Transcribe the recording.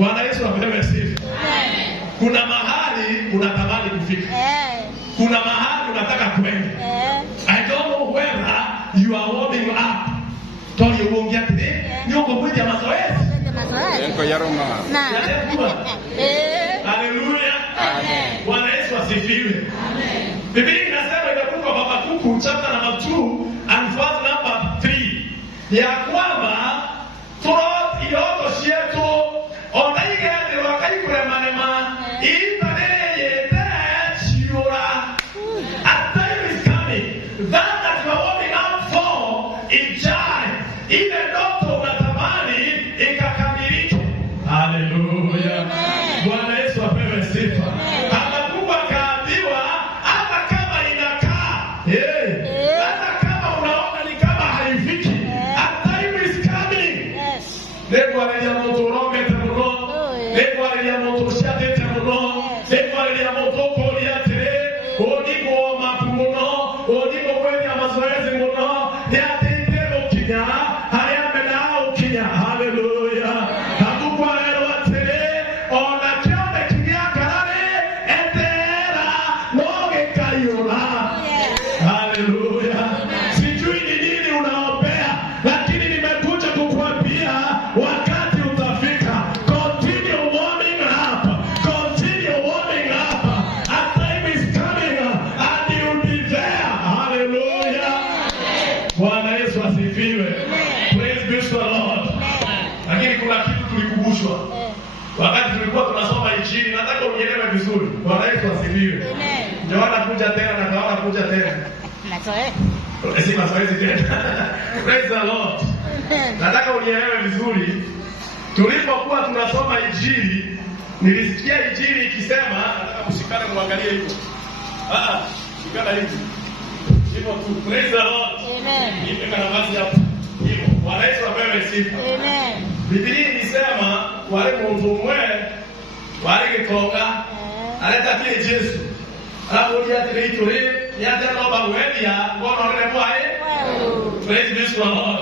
Bwana Yesu apewe sifa. Kuna mahali unatamani kufika. Kuna mahali unataka kwenda. I don't know whether you are warming up. Toli uongea tena. Nyongo mwili ya mazoezi. Yenko ya Roma. Haleluya. Amen. Bwana Yesu asifiwe. Amen. Biblia inasema itakuwa Habakuku chapter number 2 and verse number 3. Ya kwamba throughout yote shetu ondaigende wakaikure manema itaneye tachura. A time is coming that you are warming up for ijai. Ile ndoto unatamani ikakamilike. Haleluya. Bwana Yesu apewe sifa. Habakuku akaambiwa hata kama inakaa hata kama unaona ni kama haifiki, a time is coming. Lego alia moto roge tamuno, lego alia moto shate tamuno, lego alia moto koliate, odigo mapuno, odigo kwenye mazoezi muno, yate itero kinya, haya menao kinya. Haleluya. Habakuku alero atele, ona kione kinya karare, etera noge kayora. Haleluya. Sijui ni nini unaombea, lakini nimekuja kukuambia wakati utafika. Continue warming up. Continue warming up. A time is coming and you'll be there. Hallelujah. Bwana Yesu asifiwe. Praise be to the Lord. Lakini kuna kitu tulikumbushwa. Wakati tulikuwa tunasoma Injili, nataka unielewe vizuri. Bwana Yesu asifiwe. Njoona kuja tena na kaona kuja tena. Si mazoezi tena. Praise the Lord. Nataka unielewe vizuri. Tulipokuwa tunasoma Injili, nilisikia Injili ikisema, nataka mshikane muangalie hivyo. Shikana hivi. Hivyo tu. Praise the Lord. Amen. Nipe nafasi hapo. Hivyo. Bwana Yesu apewe sifa. Amen. Biblia inasema wale mtumwe wale kitonga aleta kile Yesu. Alafu yate itore yate roba wedia ngono rebe mwae. Praise be to the Lord.